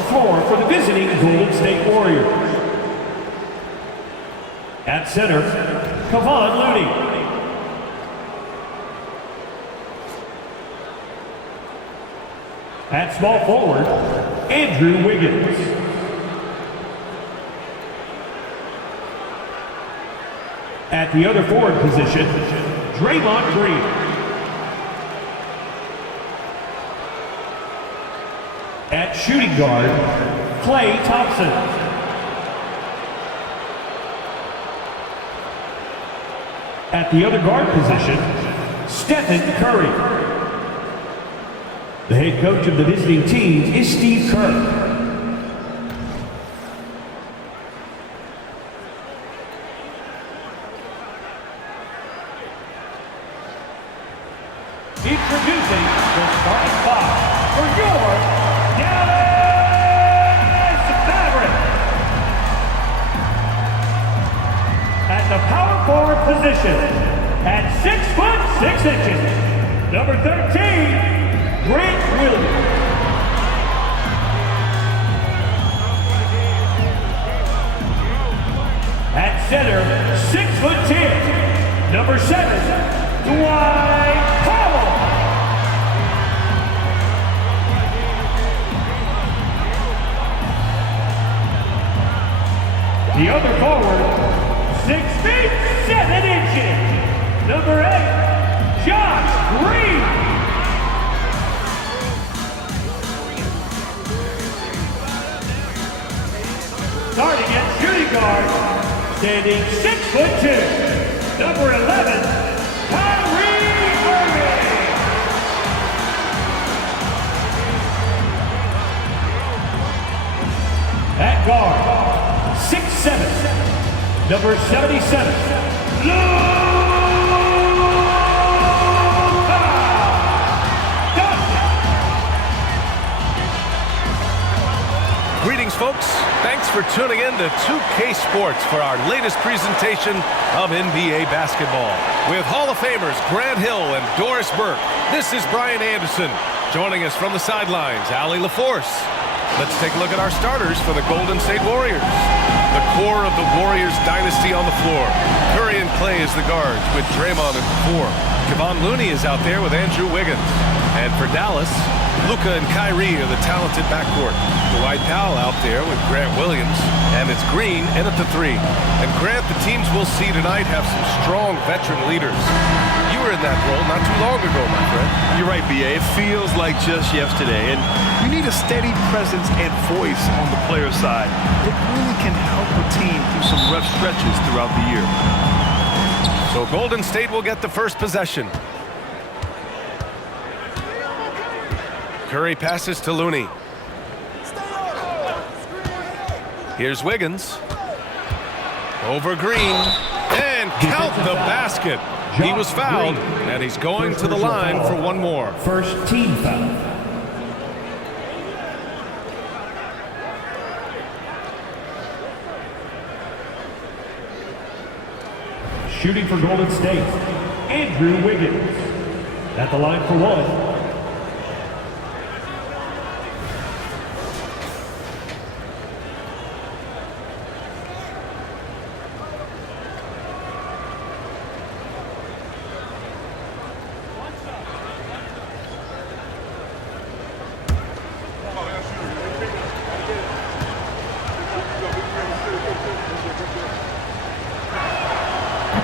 the floor for the visiting Golden State Warriors. At center, Kevon Looney. At small forward, Andrew Wiggins. At the other forward position, Draymond Green. At shooting guard, Klay Thompson. At the other guard position, Stephen Curry. The head coach of the visiting team is Steve Kerr. Introducing the starting five for your Dallas Mavericks. At the power forward position, at 6'6", number 13, Grant Williams. At center, 6'10", number 7, Dwight Powell. The other forward, 6 feet 7 inches, number 8, Josh Green. Starting at shooting guard, standing 6'2", number 11, Kyrie Irving. At guard, 6'7", number 77, Luka Doncic. Greetings, folks. Thanks for tuning in to 2K Sports for our latest presentation of NBA basketball. With Hall of Famers Grant Hill and Doris Burke, this is Brian Anderson. Joining us from the sidelines, Allie LaForce. Let's take a look at our starters for the Golden State Warriors. The core of the Warriors dynasty on the floor. Curry and Klay as the guards with Draymond at the 4. Kevon Looney is out there with Andrew Wiggins. And for Dallas, Luka and Kyrie are the talented backcourt. Dwight Powell out there with Grant Williams. And it's Green in at the 3. And Grant, the teams we'll see tonight have some strong veteran leaders. You were in that role not too long ago, my friend. You're right, B.A. It feels like just yesterday. And you need a steady presence and voice on the player side. It really can help a team through some rough stretches throughout the year. So Golden State will get the first possession. Curry passes to Looney. Here's Wiggins. Over Green. And count the basket. He was fouled, and he's going to the line for one more. First team foul. Shooting for Golden State, Andrew Wiggins. At the line for one.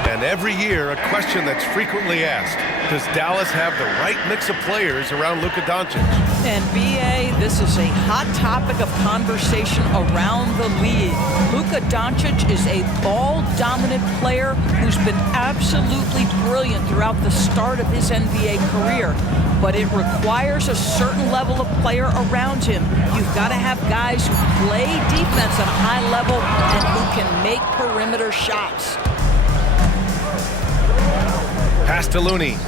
And every year, a question that's frequently asked, does Dallas have the right mix of players around Luka Doncic? And B.A., this is a hot topic of conversation around the league. Luka Doncic is a ball-dominant player who's been absolutely brilliant throughout the start of his NBA career. But it requires a certain level of player around him. You've got to have guys who play defense at a high level and who can make perimeter shots. Pass to Looney.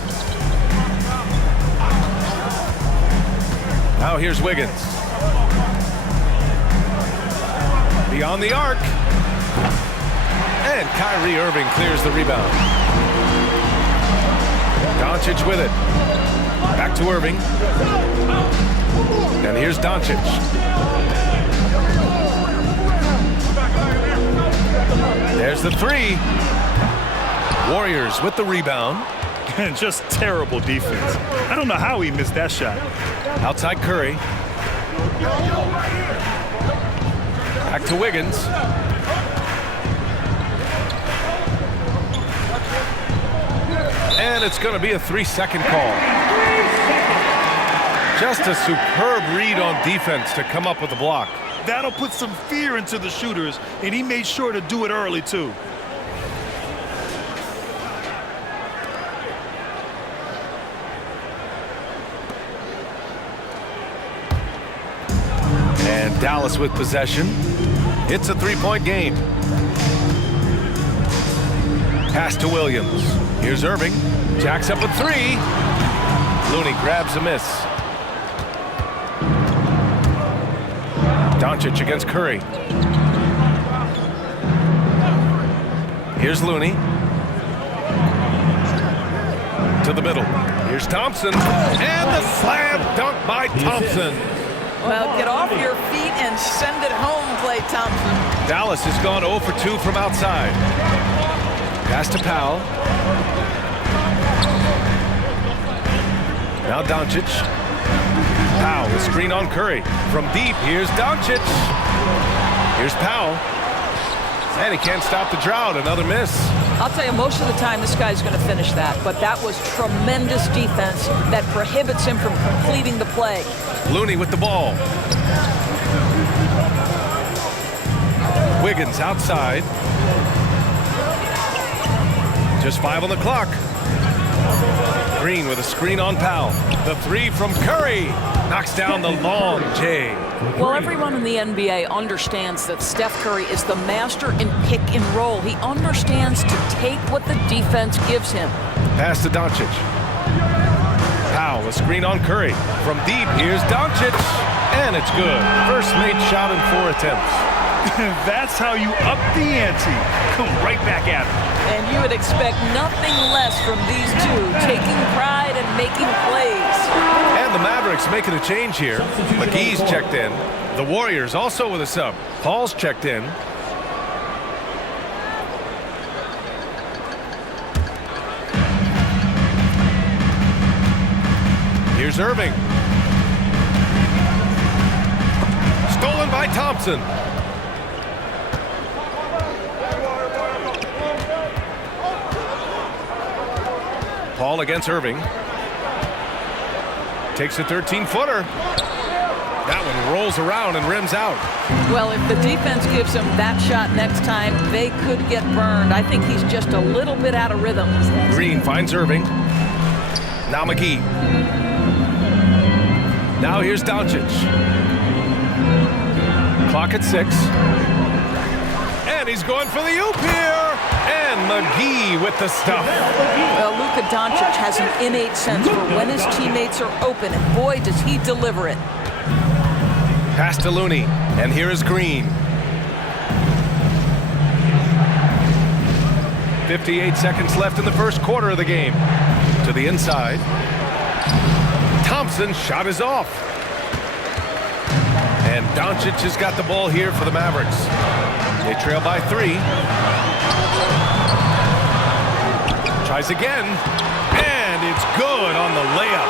Now here's Wiggins. Beyond the arc. And Kyrie Irving clears the rebound. Doncic with it. Back to Irving. And here's Doncic. There's the three. Warriors with the rebound. And just terrible defense. I don't know how he missed that shot. Outside Curry. Back to Wiggins. And it's going to be a 3-second call. Just a superb read on defense to come up with a block. That'll put some fear into the shooters, and he made sure to do it early, too. And Dallas with possession. It's a three-point game. Pass to Williams. Here's Irving. Jacks up a three. Looney grabs a miss. Doncic against Curry. Here's Looney. To the middle. Here's Thompson. And the slam dunk by Thompson. Well, get off your feet and send it home, Klay Thompson. Dallas has gone 0 for 2 from outside. Pass to Powell. Now Doncic. Powell, the screen on Curry. From deep, here's Doncic. Here's Powell. And he can't stop the drought. Another miss. I'll tell you, most of the time this guy's going to finish that, but that was tremendous defense that prohibits him from completing the play. Looney with the ball. Wiggins outside. Just 5 on the clock. Green with a screen on Powell. The three from Curry knocks down the long J. Well, everyone in the NBA understands that Steph Curry is the master in pick and roll. He understands to take what the defense gives him. Pass to Doncic. Powell, a screen on Curry. From deep, here's Doncic. And it's good. First made shot in 4 attempts. That's how you up the ante. Come right back at him. And you would expect nothing less from these two, taking pride and making plays. And the Mavericks making a change here. McGee's checked in. The Warriors also with a sub. Paul's checked in. Here's Irving. Stolen by Thompson. Paul against Irving. Takes a 13-footer. That one rolls around and rims out. Well, if the defense gives him that shot next time, they could get burned. I think he's just a little bit out of rhythm. Green finds Irving. Now McGee. Now here's Doncic. Clock at 6. And he's going for the oop here. And McGee with the stuff. Well, Luka Doncic has an innate sense for when his teammates are open, and boy, does he deliver it. Pass to Looney. And here is Green. 58 seconds left in the first quarter of the game. To the inside. Thompson's shot is off. And Doncic has got the ball here for the Mavericks. They trail by 3. Tries again. And it's good on the layup.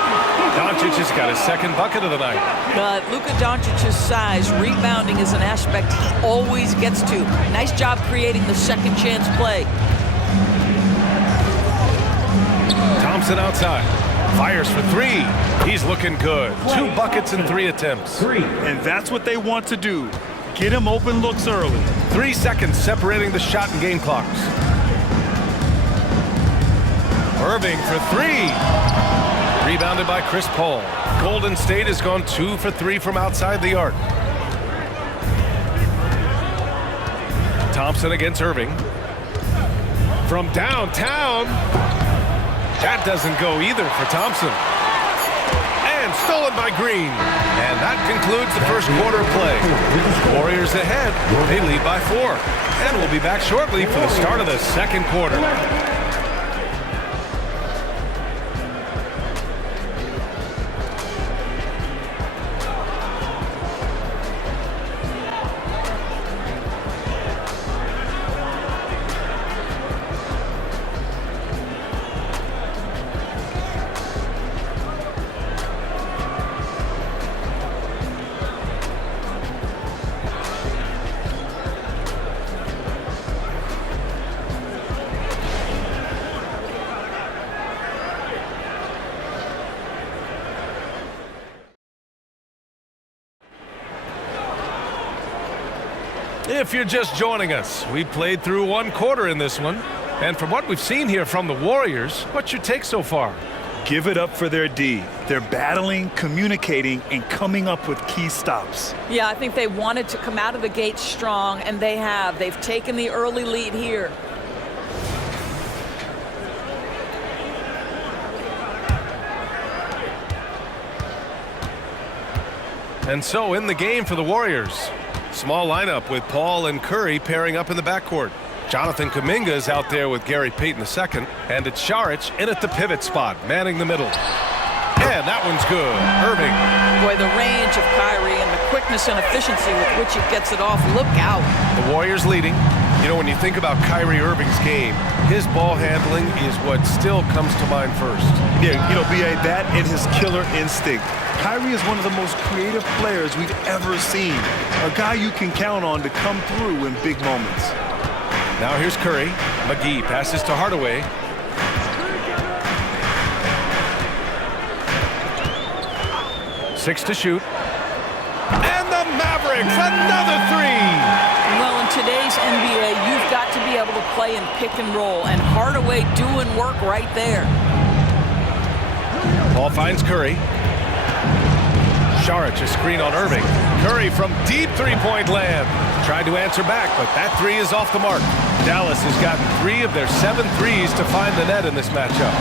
Doncic has got his second bucket of the night. But Luka Doncic's size, rebounding is an aspect he always gets to. Nice job creating the second chance play. Thompson outside. Fires for 3. He's looking good. 2 buckets in 3 attempts. And that's what they want to do. Get him open looks early. 3 seconds separating the shot and game clocks. Irving for 3. Rebounded by Chris Paul. Golden State has gone 2 for 3 from outside the arc. Thompson against Irving. From downtown. That doesn't go either for Thompson. And stolen by Green. And that concludes the first quarter of play. Warriors ahead. They lead by 4. And we'll be back shortly for the start of the second quarter. If you're just joining us, we played through one quarter in this one. And from what we've seen here from the Warriors, what's your take so far? Give it up for their D. They're battling, communicating, and coming up with key stops. Yeah, I think they wanted to come out of the gate strong, and they have. They've taken the early lead here. And so in the game for the Warriors, small lineup with Paul and Curry pairing up in the backcourt. Jonathan Kuminga is out there with Gary Payton II, and it's Saric in at the pivot spot, manning the middle. And that one's good. Irving. Boy, the range of Kyrie and the quickness and efficiency with which he gets it off. Look out. The Warriors leading. You know, when you think about Kyrie Irving's game, his ball handling is what still comes to mind first. Yeah, you know, B.A., that and his killer instinct. Kyrie is one of the most creative players we've ever seen. A guy you can count on to come through in big moments. Now here's Curry. McGee passes to Hardaway. Six to shoot. And the Mavericks, another three! Well, in today's NBA, you've got to be able to play in pick and roll, and Hardaway doing work right there. Ball finds Curry. Saric, a screen on Irving. Curry from deep three-point land. Tried to answer back, but that three is off the mark. Dallas has gotten 3 of their 7 threes to find the net in this matchup.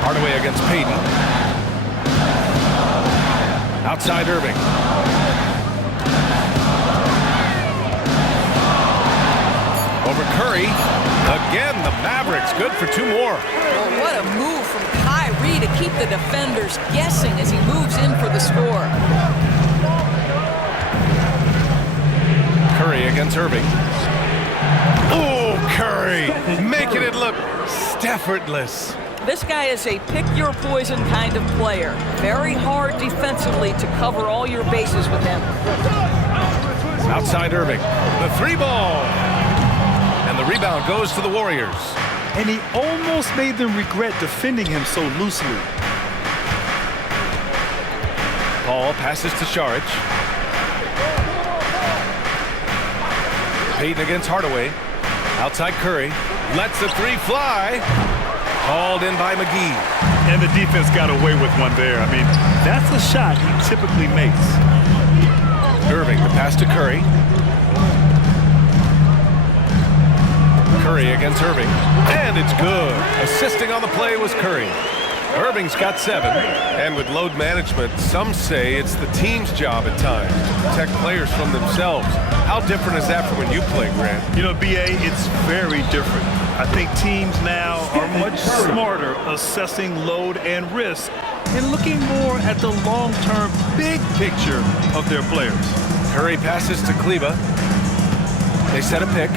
Hardaway against Payton. Outside Irving. Over Curry. Again, the Mavericks good for 2 more. Well, what a move from Kyrie to keep the defenders guessing as he moves in for the score. Curry against Irving. Oh, Curry making it look effortless. This guy is a pick-your-poison kind of player. Very hard defensively to cover all your bases with him. Outside Irving. The 3-ball. And the rebound goes to the Warriors. And he almost made them regret defending him so loosely. Paul passes to Saric. Payton against Hardaway. Outside Curry. Lets the 3 fly. Called in by McGee. And the defense got away with one there. I mean, that's a shot he typically makes. Irving, the pass to Curry. Curry against Irving. And it's good. Assisting on the play was Curry. Irving's got 7. And with load management, some say it's the team's job at times to protect players from themselves. How different is that from when you play, Grant? You know, B.A., it's very different. I think teams now are much smarter assessing load and risk and looking more at the long-term big picture of their players. Curry passes to Kleba. They set a pick.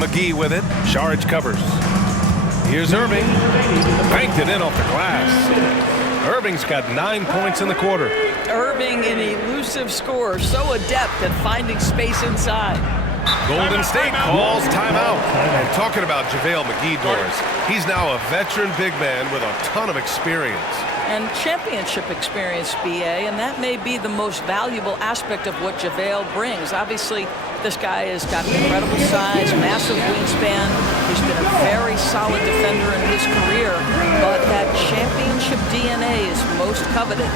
McGee with it. Saric covers. Here's Irving. Banked it in off the glass. Irving's got 9 points in the quarter. Irving, an elusive scorer, so adept at finding space inside. Golden State calls timeout. And talking about JaVale McGee, Doris, he's now a veteran big man with a ton of experience. And championship experience, BA, and that may be the most valuable aspect of what JaVale brings. Obviously, this guy has got incredible size, massive wingspan. He's been a very solid defender in his career, but that championship DNA is most coveted.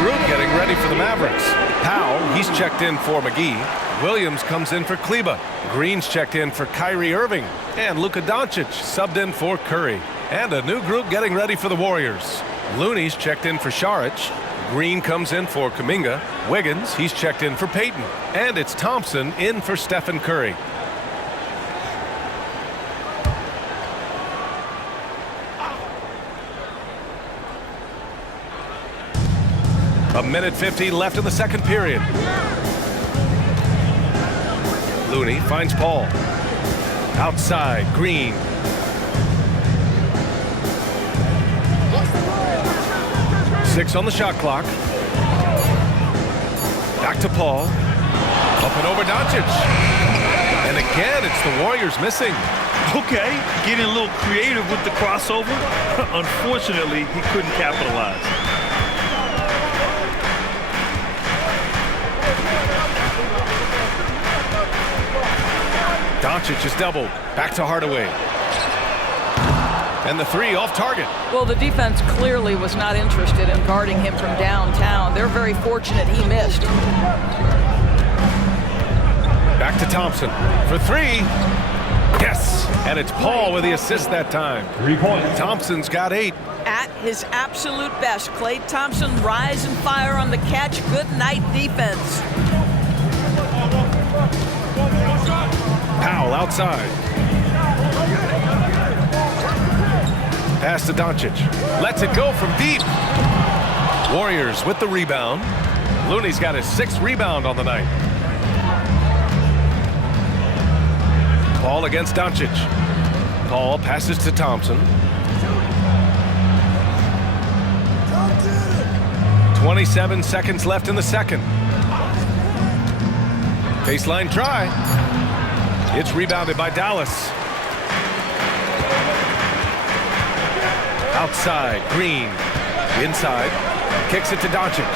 group getting ready for the Mavericks. Powell, he's checked in for McGee. Williams comes in for Kleba. Green's checked in for Kyrie Irving. And Luka Doncic subbed in for Curry. And a new group getting ready for the Warriors. Looney's checked in for Saric. Green comes in for Kuminga. Wiggins, he's checked in for Payton. And it's Thompson in for Stephen Curry. A minute 50 left in the second period. Looney finds Paul. Outside, Green. Six on the shot clock. Back to Paul. Up and over Doncic. And again, it's the Warriors missing. Okay, getting a little creative with the crossover. Unfortunately, he couldn't capitalize. Doncic is doubled. Back to Hardaway. And the three off target. Well, the defense clearly was not interested in guarding him from downtown. They're very fortunate he missed. Back to Thompson for three. Yes, and it's Paul with the assist that time. 3 points. Thompson's got 8. At his absolute best, Klay Thompson rise and fire on the catch. Good night defense. Powell outside. Pass to Doncic. Lets it go from deep. Warriors with the rebound. Looney's got his 6th rebound on the night. Paul against Doncic. Paul passes to Thompson. 27 seconds left in the second. Baseline try. It's rebounded by Dallas. Outside, Green. Inside. Kicks it to Doncic.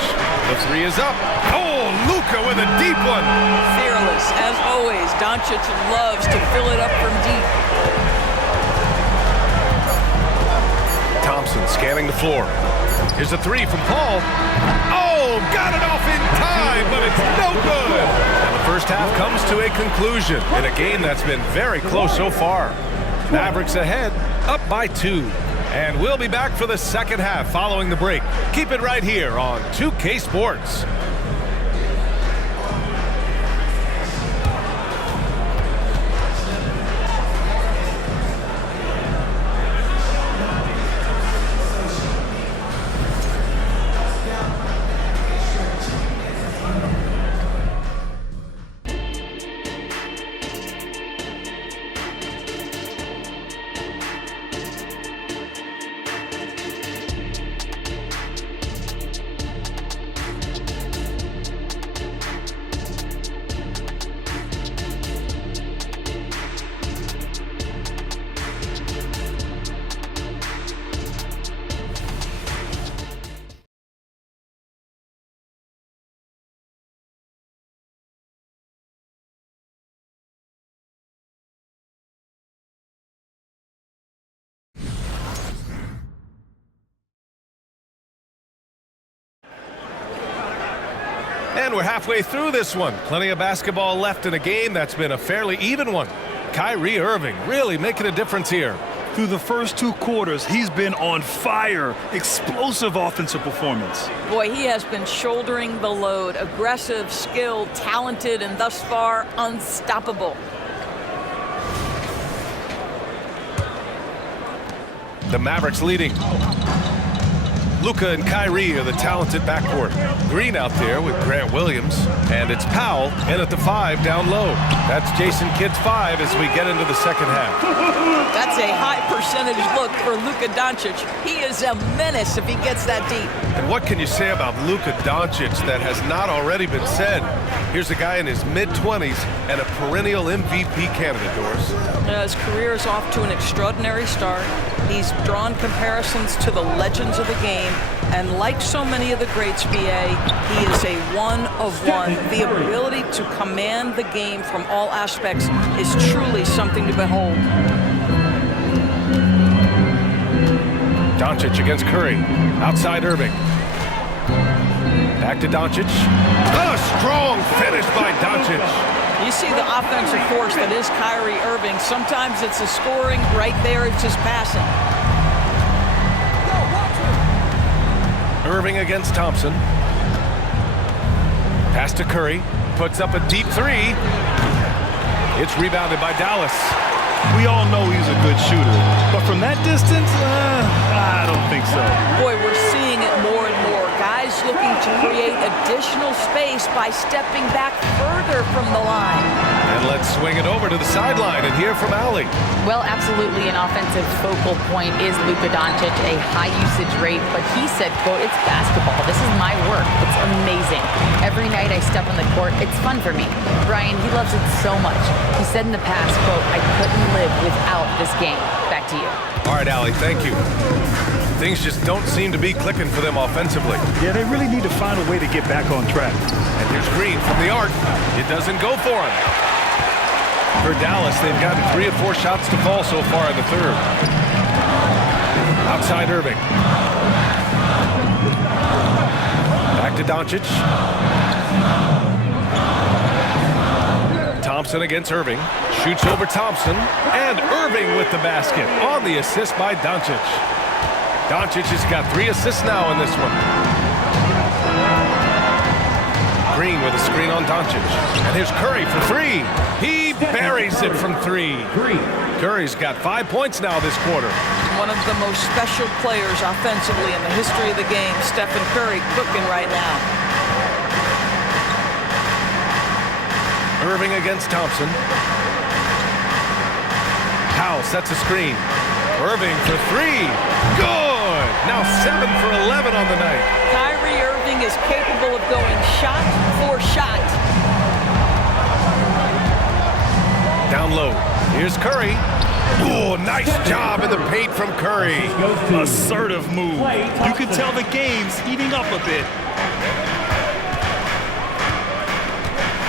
The three is up. Oh, Luka with a deep one. Fearless, as always. Doncic loves to fill it up from deep. Thompson scanning the floor. Here's a three from Paul. Oh, got it off in time, but it's no good. And the first half comes to a conclusion in a game that's been very close so far. Mavericks ahead, up by 2. And we'll be back for the second half following the break. Keep it right here on 2K Sports. And we're halfway through this one. Plenty of basketball left in a game that's been a fairly even one. Kyrie Irving really making a difference here. Through the first 2 quarters, he's been on fire. Explosive offensive performance. Boy, he has been shouldering the load. Aggressive, skilled, talented, and thus far unstoppable. The Mavericks leading. Luka and Kyrie are the talented backcourt. Green out there with Grant Williams. And it's Powell in at the 5 down low. That's Jason Kidd's 5 as we get into the second half. That's a high percentage look for Luka Doncic. He is a menace if he gets that deep. And what can you say about Luka Doncic that has not already been said? Here's a guy in his mid-20s and a perennial MVP candidate, Doris. His career is off to an extraordinary start. He's drawn comparisons to the legends of the game. And like so many of the greats, BA, he is a one of one. The ability to command the game from all aspects is truly something to behold. Doncic against Curry. Outside Irving. Back to Doncic. A strong finish by Doncic. You see the offensive force that is Kyrie Irving. Sometimes it's the scoring. Right there, it's his passing. Irving against Thompson. Pass to Curry. Puts up a deep three. It's rebounded by Dallas. We all know he's a good shooter, but from that distance, I don't think so. Boy, we're seeing it more and more. Guys looking to create additional space by stepping back further from the line. And let's swing it over to the sideline and hear from Allie. Well, absolutely an offensive focal point is Luka Doncic, a high usage rate, but he said, quote, it's basketball. This is my work. It's amazing. Every night I step on the court, it's fun for me. Brian, he loves it so much. He said in the past, quote, I couldn't live without this game. Back to you. All right, Allie, thank you. Things just don't seem to be clicking for them offensively. Yeah, they really need to find a way to get back on track. And here's Green from the arc. It doesn't go for him. For Dallas, they've gotten 3 of 4 shots to fall so far in the third. Outside Irving. Back to Doncic. Thompson against Irving. Shoots over Thompson. And Irving with the basket on the assist by Doncic. Doncic has got 3 assists now in this one. Green with a screen on Doncic. And here's Curry for 3. He buries it from 3. Curry's got 5 points now this quarter. One of the most special players offensively in the history of the game, Stephen Curry, cooking right now. Irving against Thompson. Powell sets a screen. Irving for 3. Good! Now 7 for 11 on the night. Kyrie Irving is capable of going shot for shot. Down low. Here's Curry. Oh, nice job in the paint from Curry. Assertive move. You can tell the game's heating up a bit.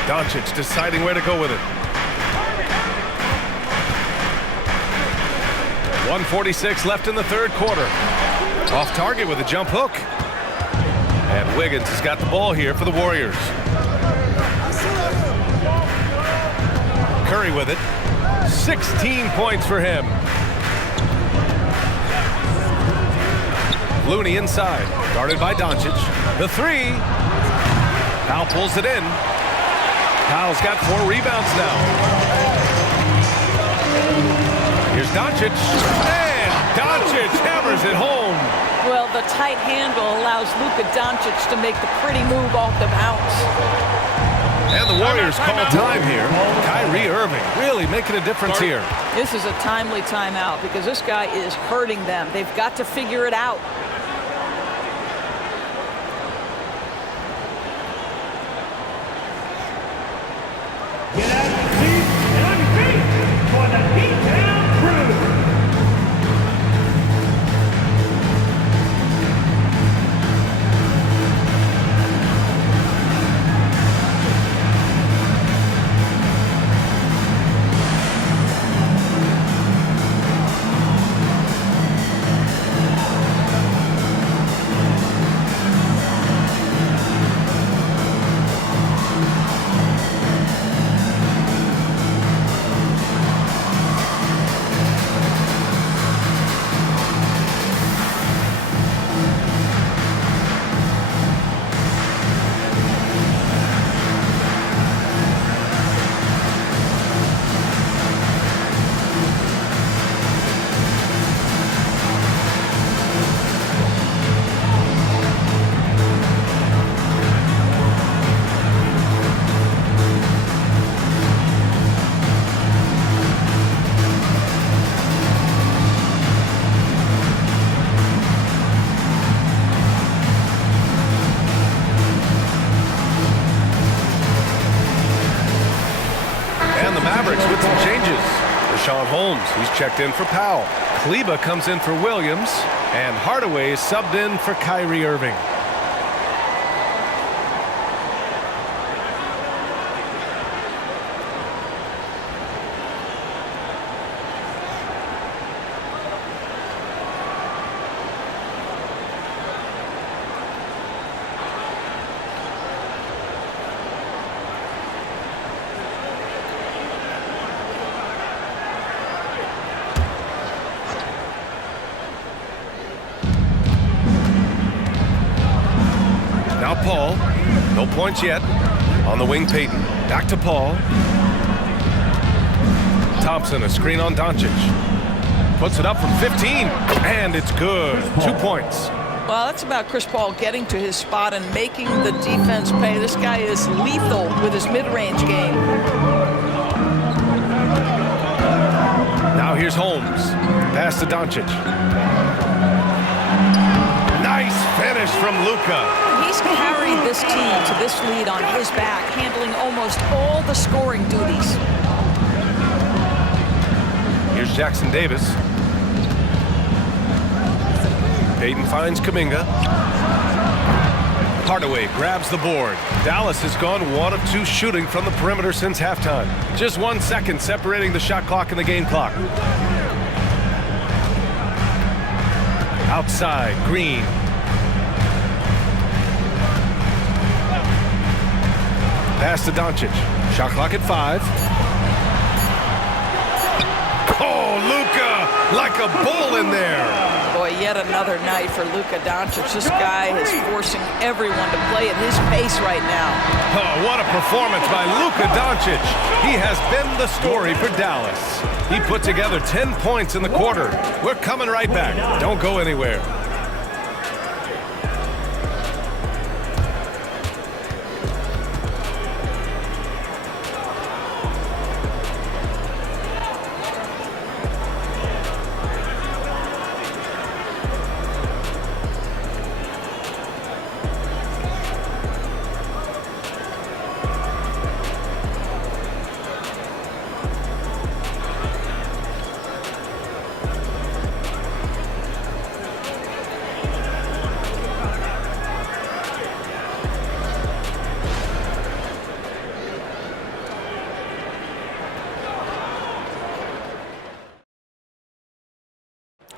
Doncic deciding where to go with it. 1:46 left in the third quarter. Off target with a jump hook. And Wiggins has got the ball here for the Warriors. Curry with it. 16 points for him. Looney inside. Guarded by Doncic. The 3. Powell pulls it in. Powell's got 4 rebounds now. Here's Doncic. And Doncic hammers it home. Well, the tight handle allows Luka Doncic to make the pretty move off the bounce. And the Warriors call time here. Kyrie Irving really making a difference here. This is a timely timeout because this guy is hurting them. They've got to figure it out. Get out of your seat and on your feet for the beatdown crew. Mavericks with some changes. Rashawn Holmes, he's checked in for Powell. Kleba comes in for Williams. And Hardaway is subbed in for Kyrie Irving. Now Paul. No points yet. On the wing, Payton. Back to Paul. Thompson, a screen on Doncic. Puts it up from 15, and it's good. 2 points. Well, that's about Chris Paul getting to his spot and making the defense pay. This guy is lethal with his mid-range game. Now here's Holmes. Pass to Doncic. Nice finish from Luka. He's carried this team to this lead on his back, handling almost all the scoring duties. Here's Jackson Davis. Payton finds Kuminga. Hardaway grabs the board. Dallas has gone 1 of 2 shooting from the perimeter since halftime. Just 1 second separating the shot clock and the game clock. Outside, Green. Pass to Doncic. Shot clock at 5. Oh, Luka, like a bull in there. Boy, yet another night for Luka Doncic. This guy is forcing everyone to play at his pace right now. Oh, what a performance by Luka Doncic. He has been the story for Dallas. He put together 10 points in the quarter. We're coming right back. Don't go anywhere.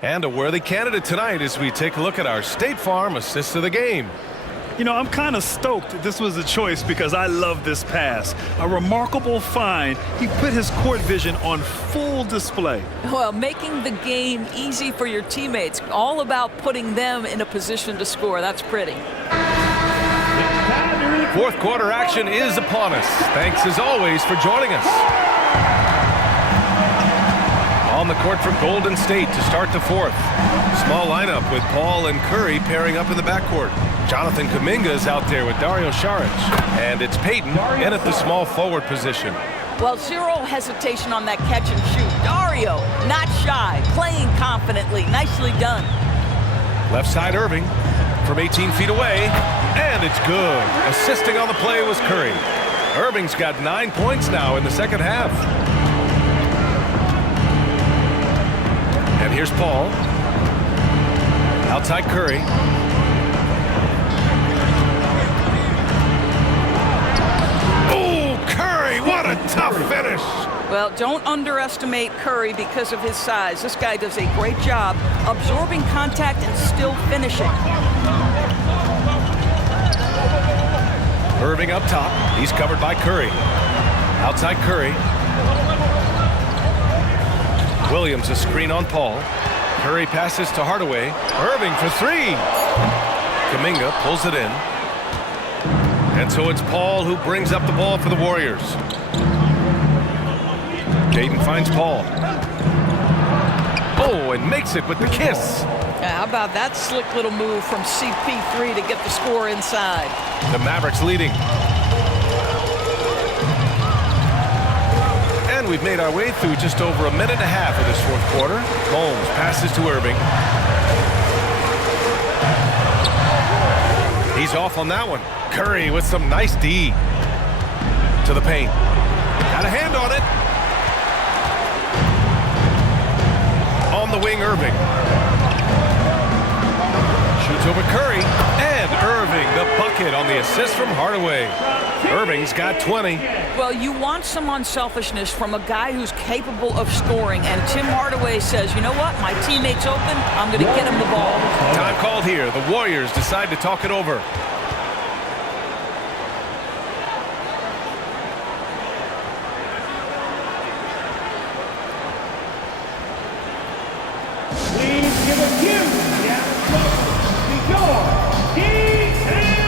And a worthy candidate tonight as we take a look at our State Farm assist of the game. You know, I'm kind of stoked this was a choice because I love this pass. A remarkable find. He put his court vision on full display. Well, making the game easy for your teammates. All about putting them in a position to score. That's pretty. Fourth quarter action is upon us. Thanks as always for joining us. On the court for Golden State to start the fourth. Small lineup with Paul and Curry pairing up in the backcourt. Jonathan Kuminga is out there with Dario Saric. And it's Payton in at the small forward position. Well, zero hesitation on that catch and shoot. Dario, not shy, playing confidently. Nicely done. Left side Irving from 18 feet away. And it's good. Assisting on the play was Curry. Irving's got 9 points now in the second half. And here's Paul. Outside Curry. Oh, Curry, what a tough finish. Well, don't underestimate Curry because of his size. This guy does a great job absorbing contact and still finishing. Irving up top. He's covered by Curry. Outside Curry. Williams a screen on Paul. Curry passes to Hardaway. Irving for 3. Kuminga pulls it in. And so it's Paul who brings up the ball for the Warriors. Payton finds Paul. Oh, and makes it with the kiss. How about that slick little move from CP3 to get the score inside? The Mavericks leading. And we've made our way through just over a minute and a half of this fourth quarter. Holmes passes to Irving. He's off on that one. Curry with some nice D. To the paint. Got a hand on it. On the wing, Irving. Shoots over Curry. And Irving, the bucket on the assist from Hardaway. Irving's got 20. Well, you want some unselfishness from a guy who's capable of scoring, and Tim Hardaway says, you know what, my teammate's open, I'm going to get him the ball. Time called here. The Warriors decide to talk it over. Please give a huge round of applause to your defense.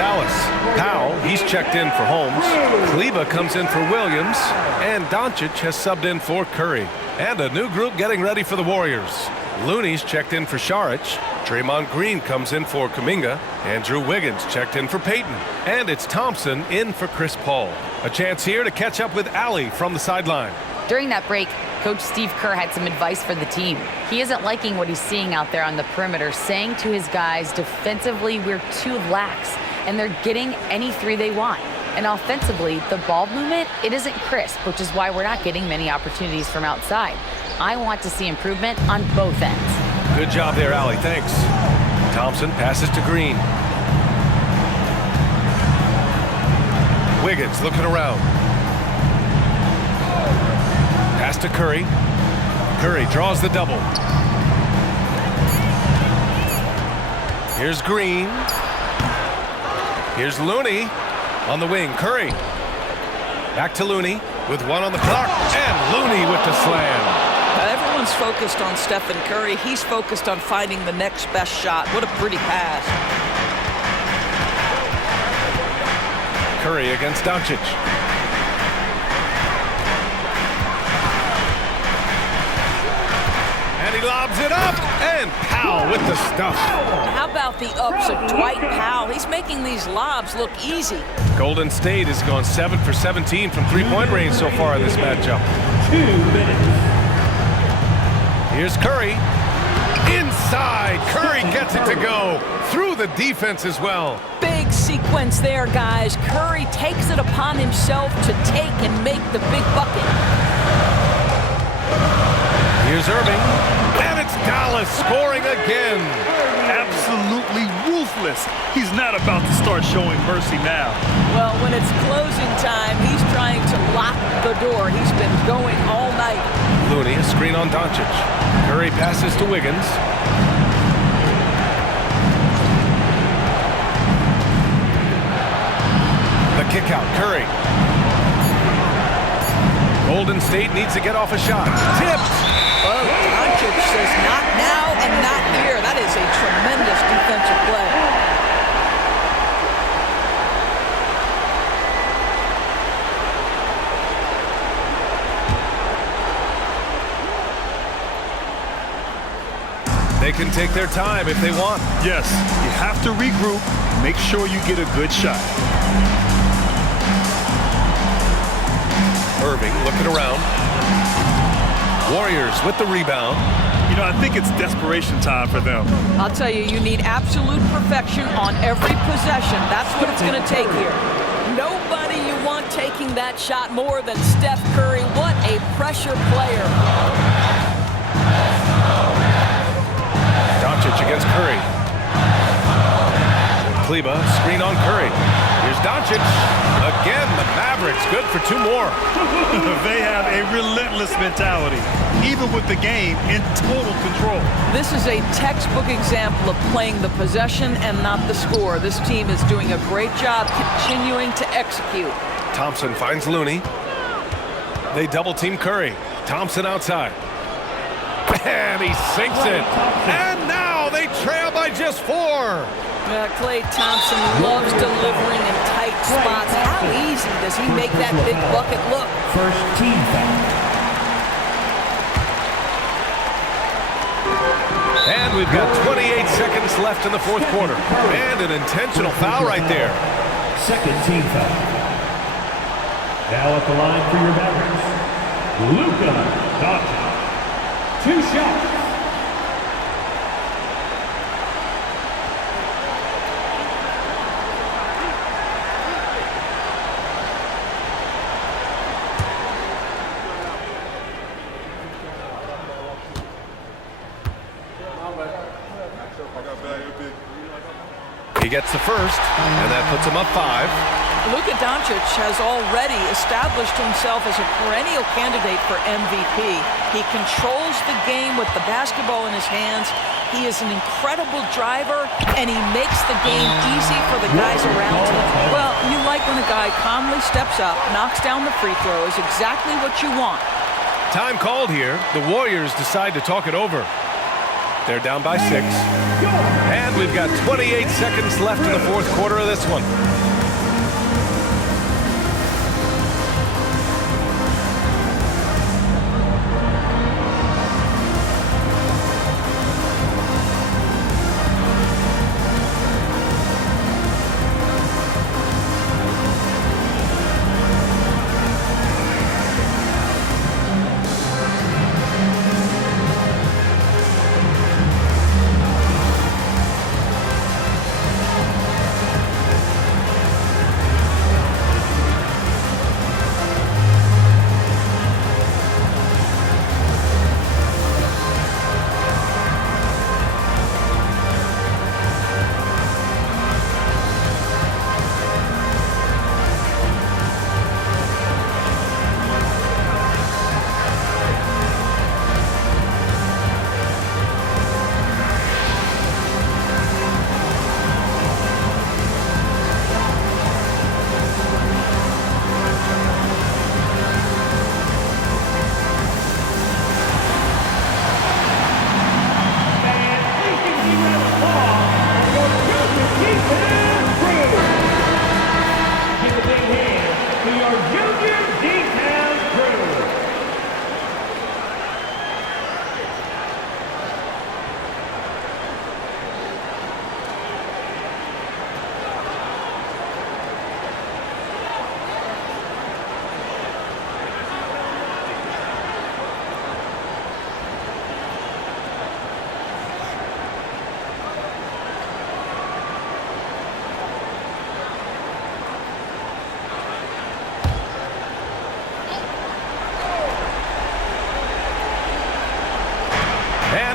Dallas. Powell, he's checked in for Holmes. Kleba comes in for Williams. And Doncic has subbed in for Curry. And a new group getting ready for the Warriors. Looney's checked in for Saric. Draymond Green comes in for Kuminga. Andrew Wiggins checked in for Payton. And it's Thompson in for Chris Paul. A chance here to catch up with Allie from the sideline. During that break, Coach Steve Kerr had some advice for the team. He isn't liking what he's seeing out there on the perimeter, saying to his guys, defensively, we're too lax, and they're getting any three they want. And offensively, the ball movement, it isn't crisp, which is why we're not getting many opportunities from outside. I want to see improvement on both ends. Good job there, Allie. Thanks. Thompson passes to Green. Wiggins looking around. Pass to Curry. Curry draws the double. Here's Green. Here's Looney on the wing. Curry. Back to Looney with one on the clock. And Looney with the slam. Everyone's focused on Stephen Curry. He's focused on finding the next best shot. What a pretty pass. Curry against Doncic. And he lobs it up. And Powell with the stuff. How about the ups of Dwight Powell? He's making these lobs look easy. Golden State has gone 7 for 17 from three-point range so far in this matchup. 2 minutes. Here's Curry. Inside. Curry gets it to go. Through the defense as well. Big sequence there, guys. Curry takes it upon himself to take and make the big bucket. Here's Irving. And it's Dallas scoring again. Absolutely ruthless. He's not about to start showing mercy now. Well, when it's closing time, he's trying to lock the door. He's been going all night. Looney, a screen on Doncic. Curry passes to Wiggins. The kick out, Curry. Golden State needs to get off a shot. Tipped! Oh, Doncic says not now and not here. That is a tremendous defensive play. They can take their time if they want. Yes, you have to regroup. Make sure you get a good shot. Irving looking around. Warriors with the rebound. You know, I think it's desperation time for them. I'll tell you, you need absolute perfection on every possession. That's what it's going to take here. Nobody you want taking that shot more than Steph Curry. What a pressure player. Doncic against Curry. Kleba, screen on Curry. Here's Doncic. Again, the Mavericks good for 2 more. They have a relentless mentality, even with the game in total control. This is a textbook example of playing the possession and not the score. This team is doing a great job continuing to execute. Thompson finds Looney. They double team Curry. Thompson outside. And he sinks it. And now they trail by just 4. Klay Thompson loves delivering in tight spots. How easy does he make that big bucket look? First team foul. And we've got 28 seconds left in the 4th quarter. And an intentional foul right there. Second team foul. Now at the line for your Mavericks, Luka Doncic. 2 shots. He gets the first, and that puts him up 5. Luka Doncic has already established himself as a perennial candidate for MVP. He controls the game with the basketball in his hands. He is an incredible driver, and he makes the game easy for the guys around him. Well, you like when a guy calmly steps up, knocks down the free throw, is exactly what you want. Time called here. The Warriors decide to talk it over. They're down by 6. And we've got 28 seconds left in the fourth quarter of this one.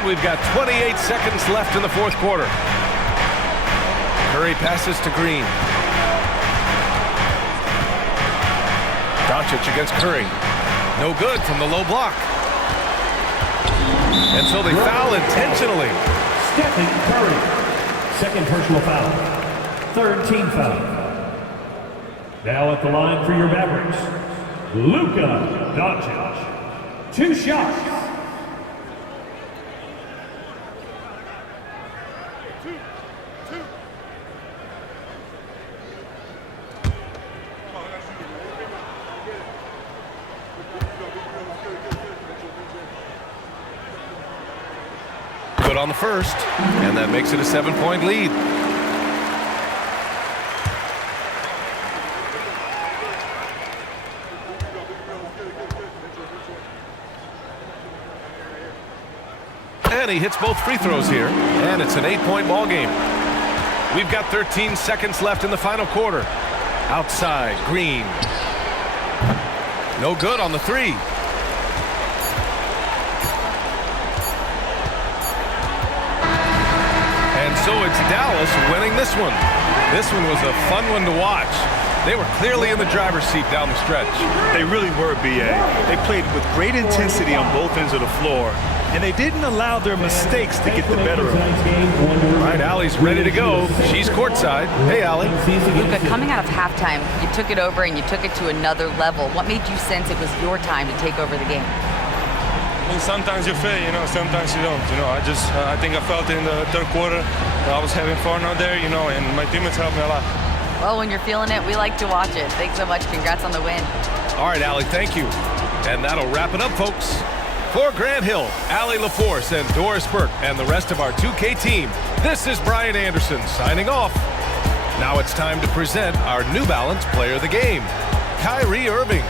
We've got 28 seconds left in the fourth quarter. Curry passes to Green. Doncic against Curry. No good from the low block. And so they foul intentionally. Stephen Curry. Second personal foul. Third team foul. Now at the line for your Mavericks, Luka Doncic. 2 shots. Good on the first, and that makes it a 7-point lead. And he hits both free throws here, and it's an 8-point ball game. We've got 13 seconds left in the final quarter. Outside, Green. No good on the 3. And so it's Dallas winning this one. This one was a fun one to watch. They were clearly in the driver's seat down the stretch. They really were, B.A. They played with great intensity on both ends of the floor, and they didn't allow their mistakes to get the better of them. All right, Allie's ready to go. She's courtside. Hey, Allie. Luka, coming out of halftime, you took it over and you took it to another level. What made you sense it was your time to take over the game? I mean, sometimes you fail, sometimes you don't. I think I felt it in the third quarter. I was having fun out there, and my teammates helped me a lot. Well, when you're feeling it, we like to watch it. Thanks so much. Congrats on the win. All right, Allie, thank you. And that'll wrap it up, folks. For Grant Hill, Allie LaForce, and Doris Burke, and the rest of our 2K team, this is Brian Anderson signing off. Now it's time to present our New Balance Player of the Game, Kyrie Irving.